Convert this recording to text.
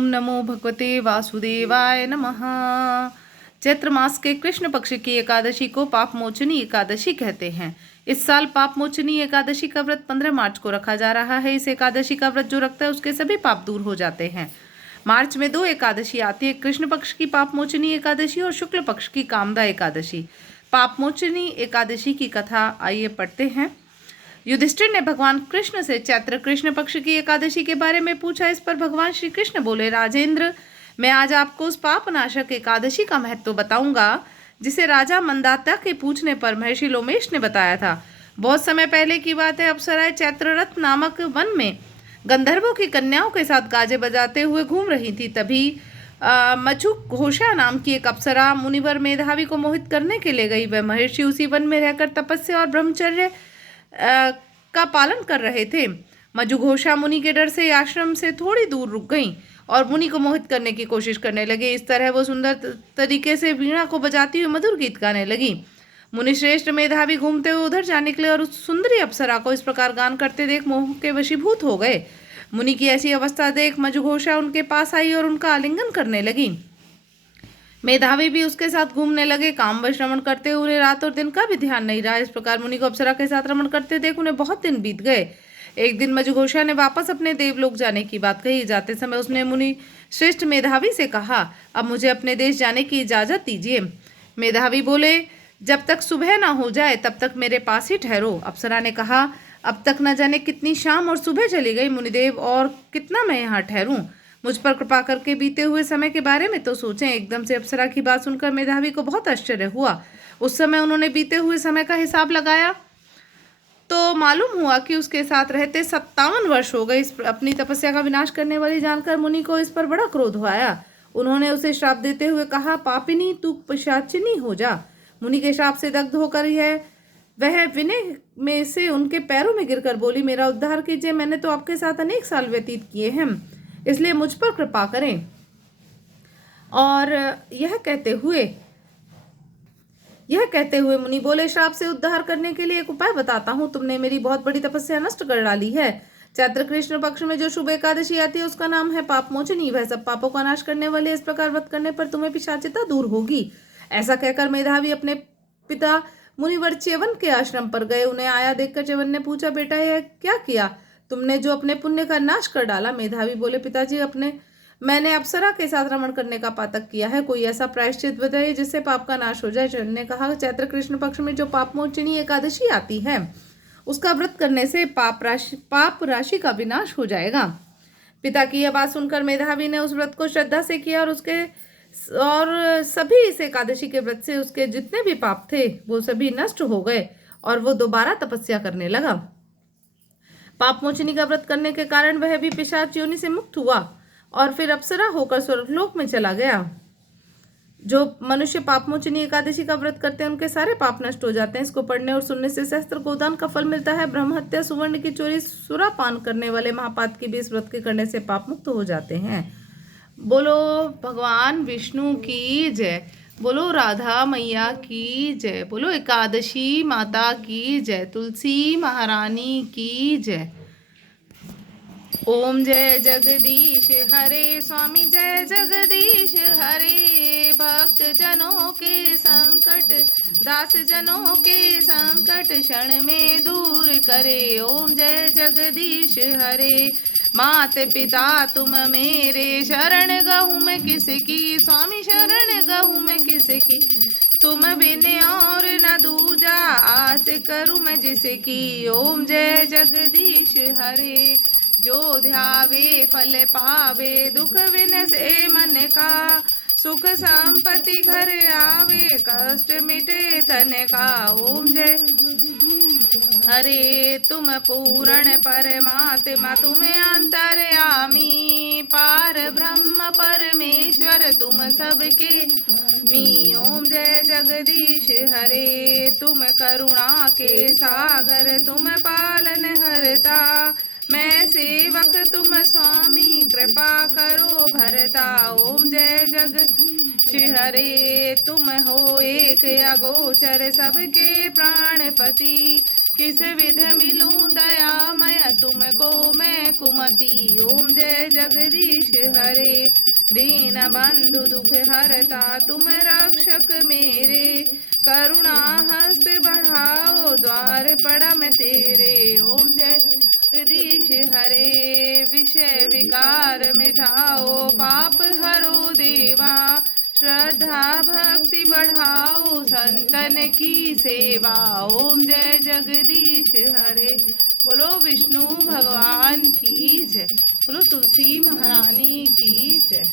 ओम नमो भगवते वासुदेवाय नमः। चैत्र मास के कृष्ण पक्ष की एकादशी को पाप मोचनी एकादशी कहते हैं। इस साल पाप मोचनी एकादशी का व्रत 15 मार्च को रखा जा रहा है। इस एकादशी का व्रत जो रखता है उसके सभी पाप दूर हो जाते हैं। मार्च में 2 एकादशी आती है, कृष्ण पक्ष की पाप मोचनी एकादशी और शुक्ल पक्ष की कामदा एकादशी। पाप मोचनी एकादशी की कथा आइए पढ़ते हैं। युधिष्ठिर ने भगवान कृष्ण से चैत्र कृष्ण पक्ष की एकादशी के बारे में पूछा। इस पर भगवान श्री कृष्ण बोले, राजेंद्र, मैं आज आपको उस पापनाशक एकादशी का महत्व बताऊंगा जिसे राजा मंदाता के पूछने पर महर्षि लोमेश ने बताया था। बहुत समय पहले की बात है। अप्सराएं चैत्ररथ नामक वन में गंधर्वों की कन्याओं के साथ गाजे बजाते हुए घूम रही थी। तभी मचु घोषा नाम की एक अप्सरा मुनिवर मेधावी को मोहित करने के लिए गई। वह महर्षि उसी वन में रहकर तपस्या और ब्रह्मचर्य का पालन कर रहे थे। मजुघोषा मुनि के डर से आश्रम से थोड़ी दूर रुक गईं और मुनि को मोहित करने की कोशिश करने लगे। इस तरह वो सुंदर तरीके से वीणा को बजाती हुई मधुर गीत गाने लगी। मुनि श्रेष्ठ मेधावी घूमते हुए उधर जा निकले और उस सुंदरी अप्सरा को इस प्रकार गान करते देख मोह के वशीभूत हो गए। मुनि की ऐसी अवस्था देख मजुघोषा उनके पास आई और उनका आलिंगन करने लगी। मेधावी भी उसके साथ घूमने लगे। कामवश रमण करते हुए उन्हें रात और दिन का भी ध्यान नहीं रहा। इस प्रकार मुनि को अप्सरा के साथ रमण करते देख उन्हें बहुत दिन बीत गए। एक दिन मजुघोषा ने वापस अपने देवलोक जाने की बात कही। जाते समय उसने मुनि श्रेष्ठ मेधावी से कहा, अब मुझे अपने देश जाने की इजाजत दीजिए। मेधावी बोले, जब तक सुबह ना हो जाए तब तक मेरे पास ही ठहरो। अप्सरा ने कहा, अब तक न जाने कितनी शाम और सुबह चली गई मुनिदेव, और कितना मैं यहाँ ठहरूं। मुझ पर कृपा करके बीते हुए समय के बारे में तो सोचें। एकदम से अप्सरा की बात सुनकर मेधावी को बहुत आश्चर्य हुआ। उस समय उन्होंने बीते हुए समय का हिसाब लगाया तो मालूम हुआ कि उसके साथ रहते 57 वर्ष हो गए। अपनी तपस्या का विनाश करने वाली जानकर मुनि को इस पर बड़ा क्रोध आया। उन्होंने उसे श्राप देते हुए कहा, पापिनी तू पिशाचिनी हो जा। मुनि के श्राप से दग्ध होकर वह विनय में से उनके पैरों में गिरकर बोली, मेरा उद्धार कीजिए। मैंने तो आपके साथ अनेक साल व्यतीत किए हैं, इसलिए मुझ पर कृपा करें। और यह कहते हुए मुनि बोले, श्राप से उद्धार करने के लिए एक उपाय बताता हूँ। तुमने मेरी बहुत बड़ी तपस्या नष्ट कर डाली है। चैत्र कृष्ण पक्ष में जो शुभ एकादशी आती है उसका नाम है पाप मोचनी। वह सब पापों का नाश करने वाले। इस प्रकार व्रत करने पर तुम्हें पिशाचिता दूर होगी। ऐसा कहकर मेधावी अपने पिता मुनिवर च्यवन के आश्रम पर गए। उन्हें आया देखकर च्यवन ने पूछा, बेटा यह क्या किया तुमने जो अपने पुण्य का नाश कर डाला? मेधावी बोले, पिताजी, मैंने अप्सरा के साथ रमण करने का पातक किया है। कोई ऐसा प्रायश्चित बताइए जिससे पाप का नाश हो जाए। च्यवन ने कहा, चैत्र कृष्ण पक्ष में जो पाप मोचनी एकादशी आती है उसका व्रत करने से पाप राशि का विनाश हो जाएगा। पिता की यह बात सुनकर मेधावी ने उस व्रत को श्रद्धा से किया और सभी इस एकादशी के व्रत से उसके जितने भी पाप थे वो सभी नष्ट हो गए और वो दोबारा तपस्या करने लगा। पाप मोचनी का व्रत करने के कारण वह भी पिशाच योनि से मुक्त हुआ और फिर अप्सरा होकर स्वर्गलोक में चला गया। जो मनुष्य पाप मोचनी एकादशी का व्रत करते हैं उनके सारे पाप नष्ट हो जाते हैं। इसको पढ़ने और सुनने से सहस्त्र गोदान का फल मिलता है। ब्रह्म हत्या, सुवर्ण की चोरी, सुरापान करने वाले महापात की भी इस व्रत के करने से पाप मुक्त हो जाते हैं। बोलो भगवान विष्णु की जय। बोलो राधा मैया की जय। बोलो एकादशी माता की जय। तुलसी महारानी की जय। ओम जय जगदीश हरे स्वामी, जय जगदीश हरे। भक्त जनों के संकट, दास जनों के संकट क्षण में दूर करे। ओम जय जगदीश हरे। मात पिता तुम मेरे, शरण गहूँ मैं किसकी। स्वामी शरण गहूँ मैं किसकी, तुम बिन और न दूजा, आस करूँ मैं जिसकी। ओम जय जगदीश हरे। जो ध्यावे फल पावे, दुख विन से मन का। सुख संपत्ति घर आवे, कष्ट मिटे तन का। ओम जय हरे। तुम पूर्ण परमात्मा, तुम अंतर्यामी। पार ब्रह्म परमेश्वर, तुम सबके मी। ओम जय जगदीश हरे। तुम करुणा के सागर, तुम पालन हरता। मैं सेवक तुम स्वामी, कृपा करो भरता। ओम जय जगदीश हरे। तुम हो एक अगोचर, सबके प्राणपति। किस विध मिलूं दयामय तुमको मैं कुमति। ओम जय जगदीश हरे, दीन बंधु दुख हरता तुम रक्षक मेरे। करुणा हस्त बढ़ाओ द्वार पड़ा मैं तेरे। ओम जय जगदीश हरे, विषय विकार मिटाओ पाप हरो देवा। श्रद्धा भक्ति बढ़ाओ संतन की सेवा। ओम जय जगदीश हरे। बोलो विष्णु भगवान की जय, बोलो तुलसी महारानी की जय।